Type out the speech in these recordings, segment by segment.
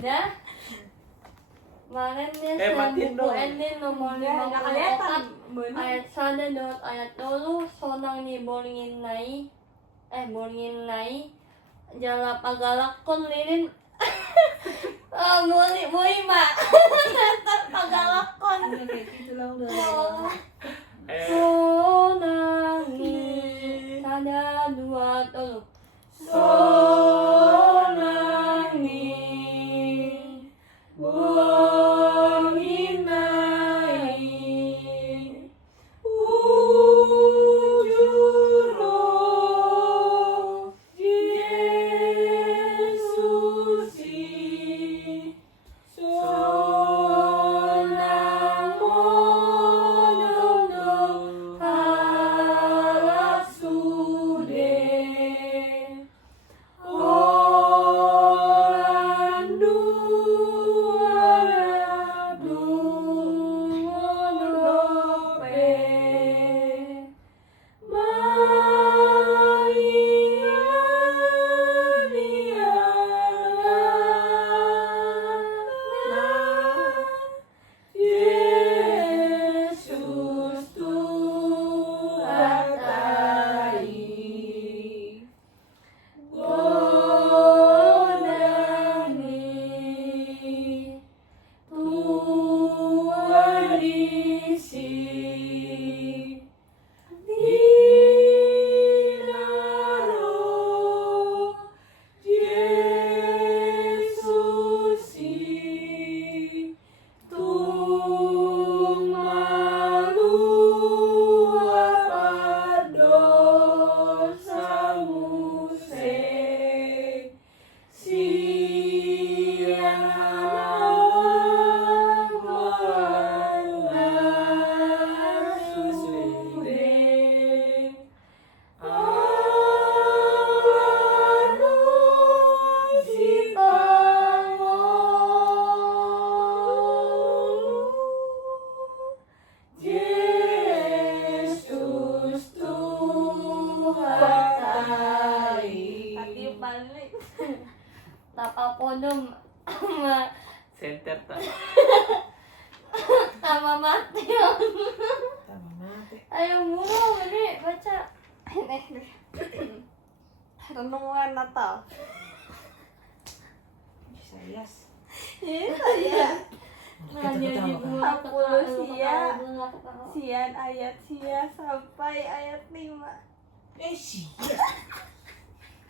Dah. Kemarinnya saya buku ending nomor 54 ayat 1 dan ayat 2 sonang ni bolingin nai jala pagalakon lilin boleh mak ntar pagalakon sonang ni ada 2 3 sonang ni bolingin nai ujuro Yesusi sonang monondo harasude Tapapodom Center tak. sama mati. Ayo mulu ini baca. Renungan Natal. Isaias. Saya Ngajar di guru 10 sian ayat sia sampai ayat 5. Sias.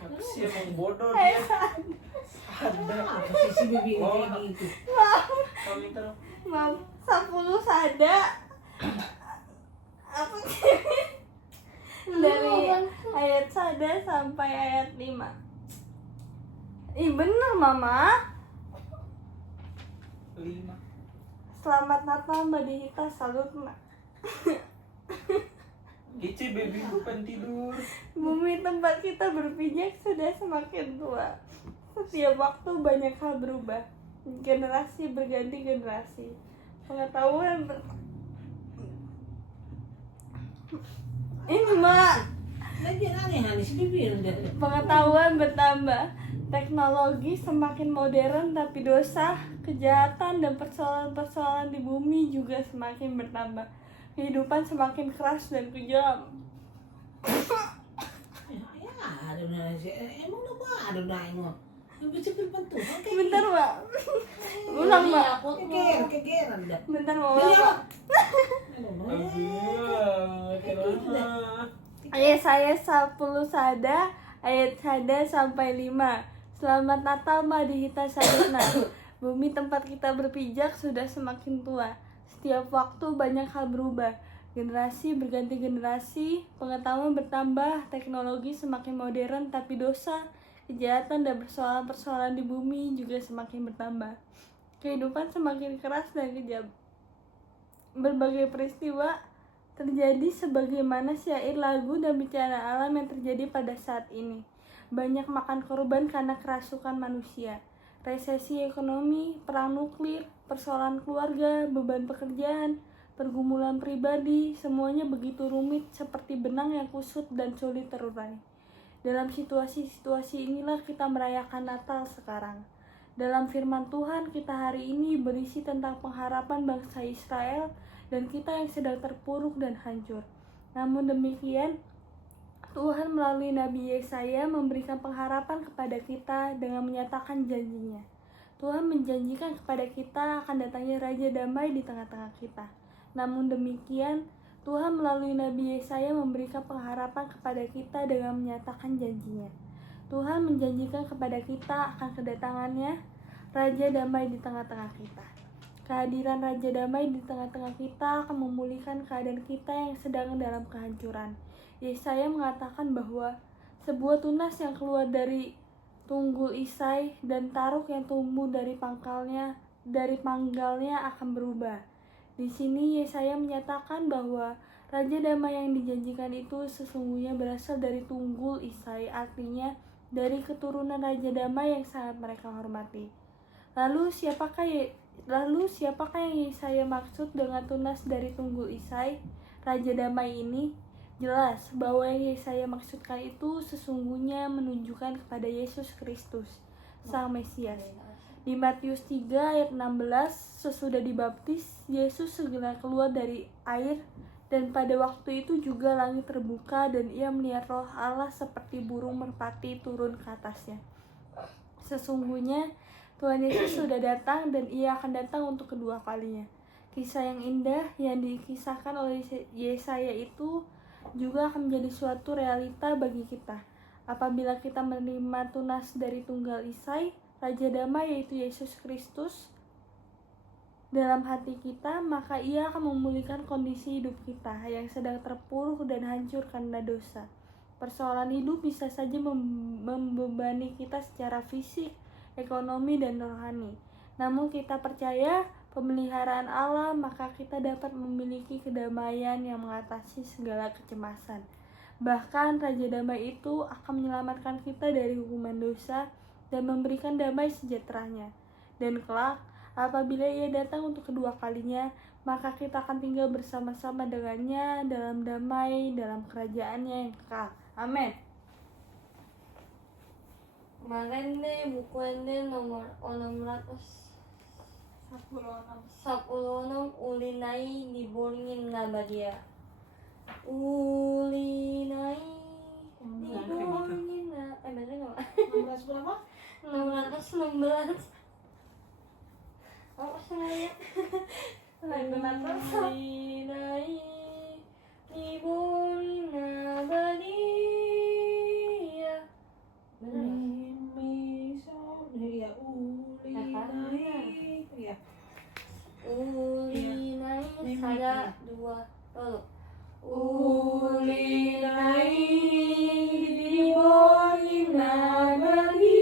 Apa sih emang bodoh dia? Ada apa sih si Bibi ini kayak gitu? Kau minta dong. Mam, 10 sada. Apa sih? Dari ayat sada sampai ayat 5. Ih bener mama. 5. Selamat Natal Mbak Dihita, salut Mak. Gici baby bukan tidur. Bumi tempat kita berpijak sudah semakin tua. Setiap waktu banyak hal berubah. Generasi berganti generasi. Pengetahuan Ini Mak. Lagi aneh si Bibi udah. Pengetahuan bertambah. Teknologi semakin modern tapi dosa, kejahatan dan persoalan-persoalan di bumi juga semakin bertambah. Kehidupan semakin keras dan kejam. Ya, ada nasi. Emang lu ada nengok. Yang bercepil bentuk. Bentar Mbak. Ulang Mbak. Kegeran dah. Bentar Mbak. Ulang Mbak. Ayat saya 10 sada, ayat sada sampai 5. Selamat Natal Mbak Dihita Saduna. Bumi tempat kita berpijak sudah semakin tua. Setiap waktu banyak hal berubah. Generasi berganti generasi, pengetahuan bertambah, teknologi semakin modern tapi dosa, kejahatan dan persoalan-persoalan di bumi juga semakin bertambah. Kehidupan semakin keras dan kejam. Berbagai peristiwa terjadi sebagaimana syair lagu dan bencana alam yang terjadi pada saat ini. Banyak makan korban karena kerasukan manusia. Resesi ekonomi, perang nuklir, persoalan keluarga, beban pekerjaan, pergumulan pribadi, semuanya begitu rumit seperti benang yang kusut dan sulit terurai. Dalam situasi-situasi inilah kita merayakan Natal sekarang. Dalam firman Tuhan kita hari ini berisi tentang pengharapan bangsa Israel dan kita yang sedang terpuruk dan hancur. Namun demikian, Tuhan melalui Nabi Yesaya memberikan pengharapan kepada kita dengan menyatakan janjinya. Tuhan menjanjikan kepada kita akan datangnya Raja Damai di tengah-tengah kita. Namun demikian, Tuhan melalui Nabi Yesaya memberikan pengharapan kepada kita dengan menyatakan janjinya. Tuhan menjanjikan kepada kita akan kedatangannya Raja Damai di tengah-tengah kita. Kehadiran Raja Damai di tengah-tengah kita akan memulihkan keadaan kita yang sedang dalam kehancuran. Yesaya mengatakan bahwa sebuah tunas yang keluar dari tunggul Isai dan taruk yang tumbuh dari panggalnya akan berubah. Di sini Yesaya menyatakan bahwa Raja Damai yang dijanjikan itu sesungguhnya berasal dari tunggul Isai, artinya dari keturunan Raja Damai yang sangat mereka hormati. Lalu siapakah yang Yesaya maksud dengan tunas dari tunggul Isai, Raja Damai ini? Jelas bahwa yang Yesaya maksudkan itu sesungguhnya menunjukkan kepada Yesus Kristus, Sang Mesias. Di Matius 3 ayat 16, sesudah dibaptis, Yesus segera keluar dari air, dan pada waktu itu juga langit terbuka dan ia melihat Roh Allah seperti burung merpati turun ke atasnya. Sesungguhnya Tuhan Yesus sudah datang dan ia akan datang untuk kedua kalinya. Kisah yang indah yang dikisahkan oleh Yesaya itu juga akan menjadi suatu realita bagi kita. Apabila kita menerima tunas dari tunggal Isai, Raja Damai yaitu Yesus Kristus dalam hati kita, maka ia akan memulihkan kondisi hidup kita yang sedang terpuruk dan hancur karena dosa. Persoalan hidup bisa saja membebani kita secara fisik, ekonomi, dan rohani. Namun kita percaya pemeliharaan Allah, maka kita dapat memiliki kedamaian yang mengatasi segala kecemasan. Bahkan Raja Damai itu akan menyelamatkan kita dari hukuman dosa dan memberikan damai sejahteranya. Dan kelak, apabila ia datang untuk kedua kalinya, maka kita akan tinggal bersama-sama dengannya dalam damai, dalam kerajaannya yang kekal. Amin. Kemarin deh buku ini nomor 616 ulinai diboringin na badia. Ulinai diboringin na. Bener nggak? 16 berapa? 616. Oh, saya. Ulinai diboringin na badia. Bener nggak? Ya, ulinai. Ya. Ulinai saya dua lalu. Ulinai diboringin na badia,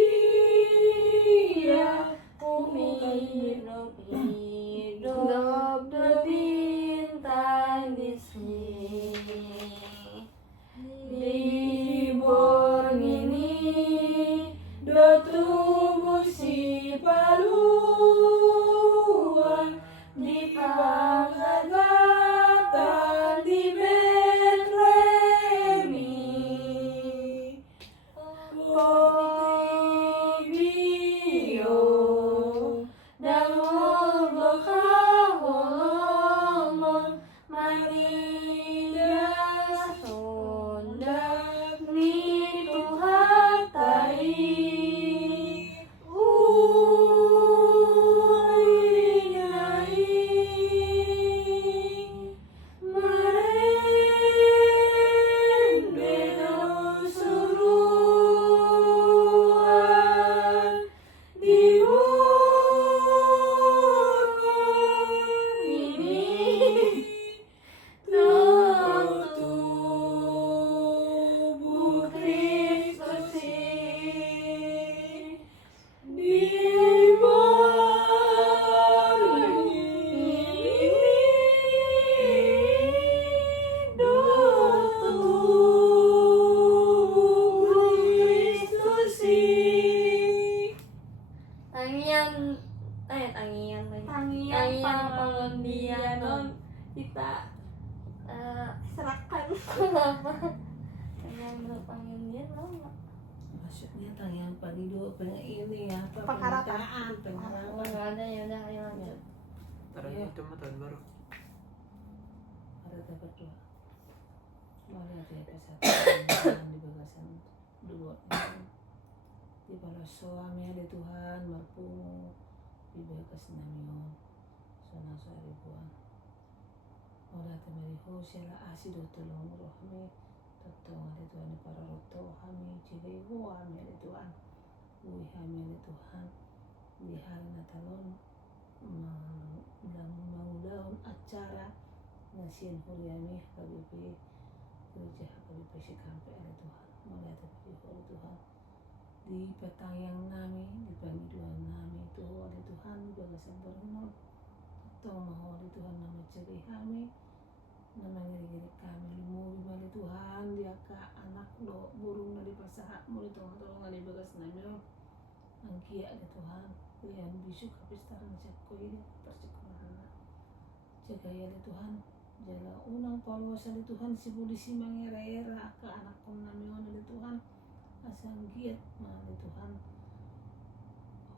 hidup bintang di sini. Diboringin ini do tubuh si paluan di pangagatan di Betlemi. Pobio dan ngobrol kaholomon maniga sondak ni Tuhan tai. Tangian pangundian kita serahkan. Kenapa? Yang berpanggilnya lama. Maksudnya yang panido ini apa Pengharapan. pengharapan. Nggak ada, ya udah ayo lanjut. Taruh Iya. itu mah tahun baru. Ada dapat dua. Mari ada kesatuan di bagasan dua. Di balas suami ada Tuhan marpumu di bagas namion. Sana sari buang. Ora temeriho sela asido tolong rohmi. Totong ada Tuhan para roto kami cigai kami ada Tuhan. Ui kami ada Tuhan. Di hari Natalon mengulahun acara ngasihin huriami kabipi kerja kabipi si kampe ada Tuhan. Mulai tapi oleh Tuhan di petang yang nami di panggilan nami itu oleh Tuhan bagasan bernon. Totong mau oleh Tuhan nama cerai kami. Nama ngiri-ngiri kami lumuri balik Tuhan dia ke anak lo burung dari pasaha mulai tolong ada bagas nami lo angkia ada Tuhan yang bisu kapistaran cekko ini persekolahan jaga ya ada Tuhan jala unang pawas ada Tuhan si polisi mangera-era ke anak nami ada Tuhan asang giat ada Tuhan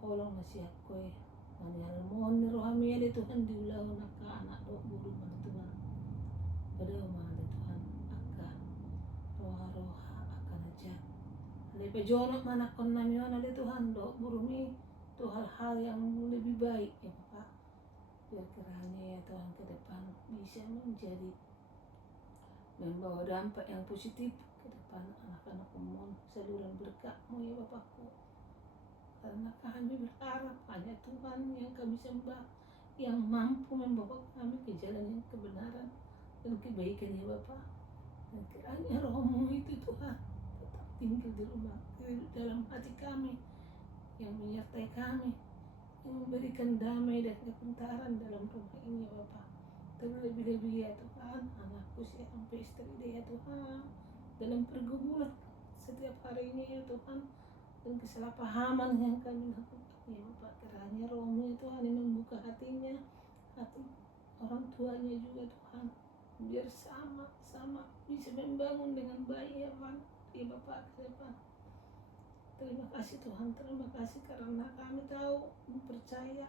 holong nasi aku Manial mohon rohami ada Tuhan diulah ke anak lo burung ada Tuhan pada ada Tuhan akka roha-roha akan aja lepe jono mana kon namion ada Tuhan do burumi itu hal-hal yang lebih baik ya Bapak biar kiranya ya Tuhan ke depan bisa menjadi membawa dampak yang positif ke depan anak-anak umum saluran berkah-Mu ya Bapakku karena kami berharap hanya Tuhan yang kami sembah yang mampu membawa kami ke jalan yang kebenaran dan kebaikan ya Bapak dan kiranya rohmu itu Tuhan tetap tinggal di rumah di dalam hati kami yang menyertai kami yang memberikan damai dan ketentraman dalam rumah ini ya Bapak terlebih-lebih ya Tuhan anakku sampai istri dia ya Tuhan dalam pergumulan setiap harinya ya Tuhan dan kesalahpahaman yang kami lakukan ya Bapak kiranya rohmu ya Tuhan yang membuka hatinya hati orang tuanya juga Tuhan biar sama-sama bisa membangun dengan baik ya Bapak ke depan. Terima kasih Tuhan, terima kasih karena kami tahu percaya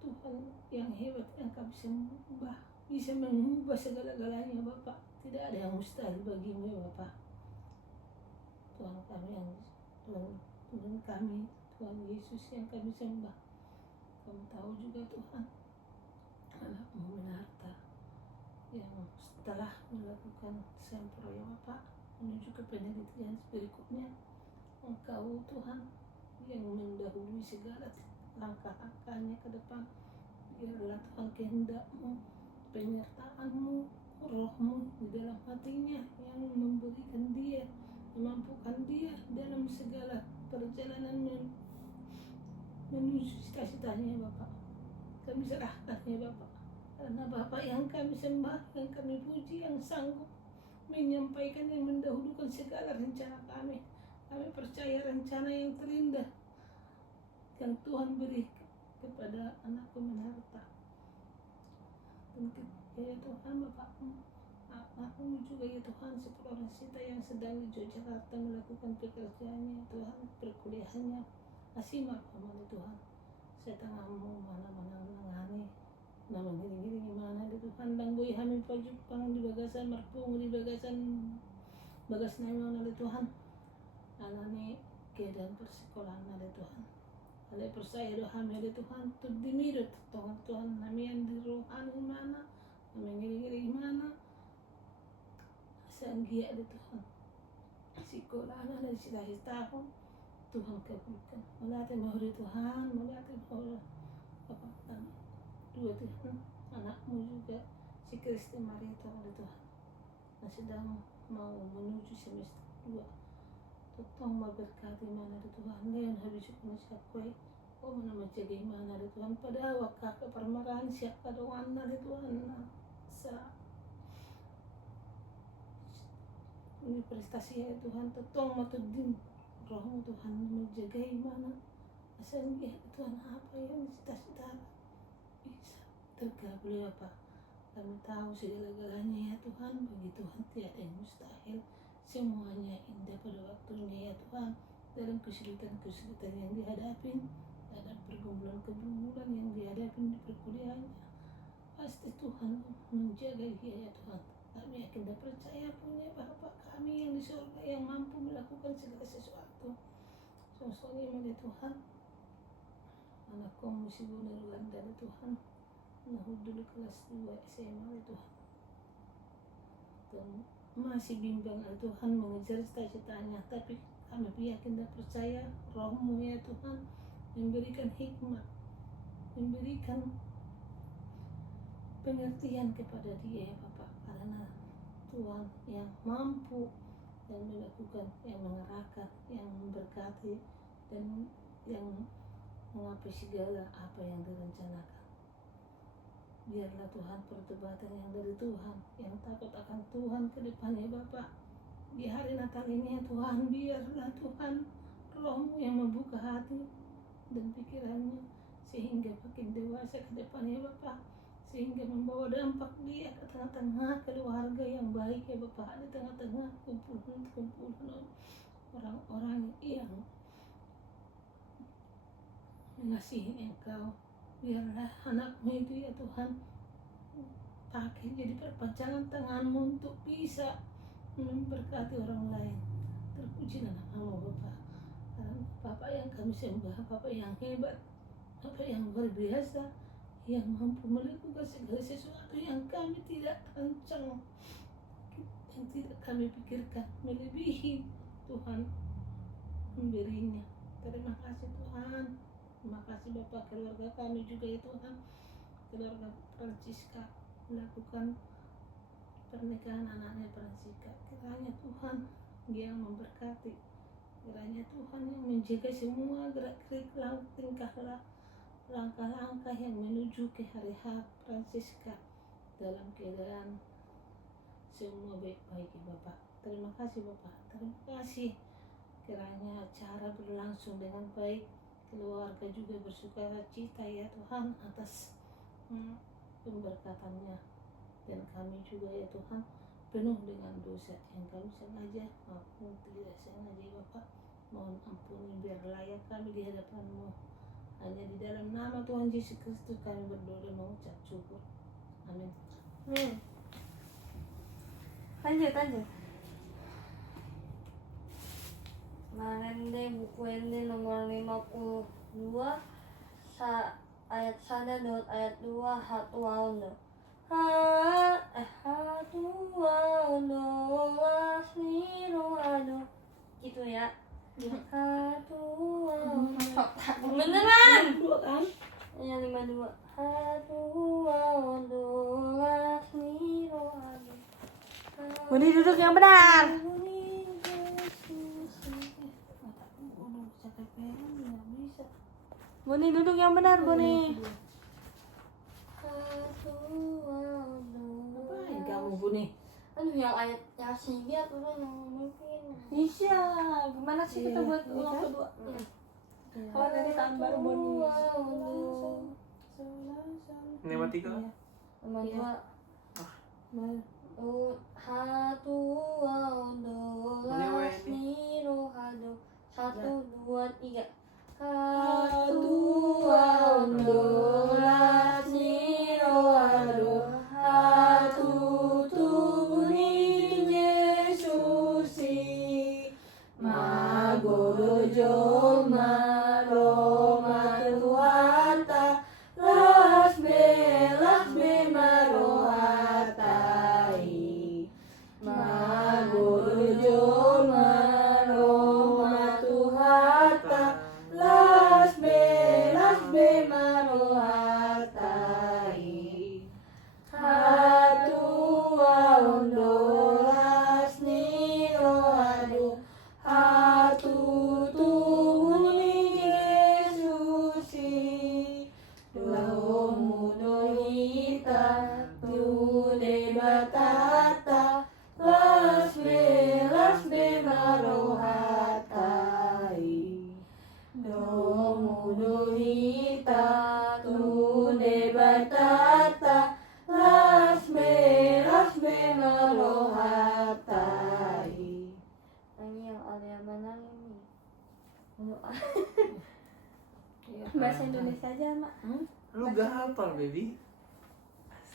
Tuhan yang hebat yang kami sembah bisa mengubah segala-galanya Bapak. Tidak ada yang mustahil bagimu ya Bapak. Tuhan kami yang Tuhan kami, Tuhan Yesus yang kami sembah. Kami tahu juga Tuhan anakmu Minarta yang setelah melakukan sampel ya Bapak menuju ke penelitian berikutnya Engkau Tuhan yang mendahului segala langkah-langkahnya ke depan biarlah Tuhan kehendak-Mu penyertaan-Mu roh-Mu di dalam hatinya yang memberikan dia memampukan dia dalam segala perjalanan menuju cita-citanya Bapak kami serahkan ya Bapak karena Bapak yang kami sembah, yang kami puji, yang sanggup menyampaikan yang mendahulukan segala rencana kami. Kami percaya rencana yang terindah yang Tuhan beri kepada anakku Minarta. Dan ya Tuhan Bapakmu, anakmu juga ya Tuhan seperti orang Sita yang sedang di Yogyakarta melakukan pekerjaannya Tuhan, perkuliahannya. Asimak amal Tuhan. Setengahmu mana-mana menangani nama gini-gini mana di Tuhan dan boy kami paju pang di bagasan marpung di bagasan bagas nama oleh Tuhan anane keadaan persekolahan oleh Tuhan oleh percaya doa kami oleh Tuhan tuh dimirut Tuhan kami yang di rohani mana kami gini-gini mana sanggia oleh Tuhan sekolah ada cita-cita Tuhan kabulkan melatih mahuri Tuhan melatih mahuri apa kami dua Tuhan anakmu juga si Kristi Maria Tuhan Tuhan nah sedang mau menuju semester 2 tolong berkati mana ada Tuhan leon habis itu siapkoi oh mana menjaga mana ada Tuhan pada wakak kepermarahan siapa doan ada Tuhan sa ini prestasi ya Tuhan tolong matudin rohmu Tuhan menjaga mana asal ya Tuhan apa yang cita-cita bisa terkabul apa kami tahu segala-galanya ya Tuhan bagi Tuhan tiada yang mustahil semuanya indah pada waktunya ya Tuhan. Dalam kesulitan-kesulitan yang dihadapin, dalam pergumulan-pergumulan yang dihadapin di perkuliahannya, pasti Tuhan menjaga dia ya Tuhan. Kami yakin dan percaya punya Bapa kami yang di surga yang mampu melakukan segala sesuatu. Sosoknya ya Tuhan, anakku mesti benar dari Tuhan. Nah dulu kelas 2 SMA ya Tuhan. Dan masih bimbang ya Tuhan mengejar cita-citanya, tapi kami yakin dan percaya Roh-Mu ya Tuhan memberikan hikmat, memberikan pengertian kepada dia ya Bapak, karena Tuhan yang mampu dan melakukan, yang mengarahkan, yang memberkati, dan yang mengapai segala apa yang direncanakan. Biarlah Tuhan pertobatan yang dari Tuhan, yang takut akan Tuhan ke depannya Bapak. Di hari Natal ini ya Tuhan, biarlah Tuhan Roh-Mu yang membuka hati dan pikirannya, sehingga makin dewasa ke depannya Bapak, sehingga membawa dampak dia ke tengah-tengah keluarga yang baik ya Bapak, di tengah-tengah kumpulan orang-orang yang mengasihi Engkau. Biarlah anakmu itu ya Tuhan pakai jadi perpanjangan tangan-Mu untuk bisa memberkati orang lain. Terpujilah nama-Mu Bapak. Bapak yang kami sembah, Bapak yang hebat, Bapak yang luar biasa, yang mampu melakukan segala sesuatu yang kami tidak rancang, yang tidak kami pikirkan, melebihi Tuhan memberinya. Terima kasih Tuhan. Terima kasih Bapak, keluarga kami juga ya Tuhan, keluarga Francisca melakukan pernikahan anaknya Francisca. Kiranya Tuhan yang memberkati, kiranya Tuhan yang menjaga semua gerak-gerik langkah-langkah yang menuju ke hari H Francisca dalam keadaan semua baik-baik ya Bapak. Terima kasih Bapak, terima kasih. Kiranya acara berlangsung dengan baik, keluarga juga bersukacita ya Tuhan atas pemberkatannya, dan kami juga ya Tuhan penuh dengan dosa yang kami sengaja maupun tidak sengaja ya Bapak. Mohon ampuni, biar layak kami di hadapan-Mu. Hanya di dalam nama Tuhan Yesus Kristus kami berdoa dan mengucap syukur. Amin. Lanjut. Marende buku Ende nomor 52 ayat 1 dot ayat 2 hatu aundo. Hatu aundo lasniro ado. Gitu ya. Hatu aundo. Beneran. Yang 52. Hatu aundo lasniro ado. Buni duduk yang benar. Buni duduk yang benar, Buni. Ngapain kamu Buni? Aduh, yang ayat yang sini atau yang mungkin. Isya, gimana sih kita buat ulang kedua? Kalau dari tambah Buni. Ini mati kah? Nomor 2. Hatu aundo lasniro hado. 1, 2, 3. Hatu aundo lasniro hado. Hatu tubuni Yesusi. Magorojo maroma tuata. Lasbe marohatai. Magorojo maroma tuhata. Lasbe Bahasa Indonesia aja, Mak. Lu gak hafal, baby.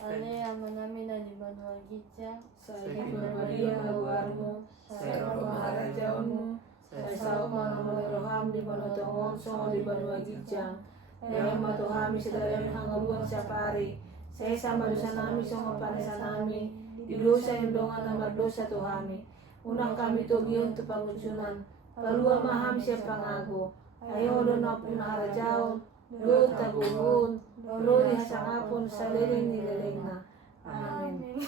Ale yang menamina di Banua Gija. Saya Maria Warmo, saya Maharajaunmu, saya sama Roham di Banotong Song di Banua Gijang. Yang matuhami sedaya hangabuan sapari. Saya sama dosa nami sama panasa nami. Di dosa yang dongan nama dosa tuhami. Unang kami togion tu pangucunan. Palua maham siya pangago. Ayo do na punaharajaon. Do tagugun. Do di hasangapon sa liling nilaling na. Amen.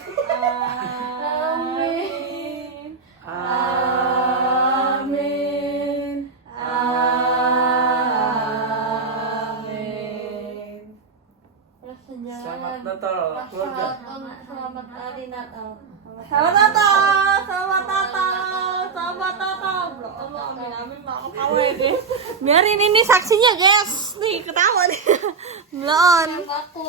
Amin. Amin. Selamat Natal, keluarga. Selamat hari Natal. Selamat Natal, selamat Natal, selamat Natal. Allah, amin amin, maaf kamu ya guys. Biarin ini saksinya guys, nih ketawa nih. Belum. Waktu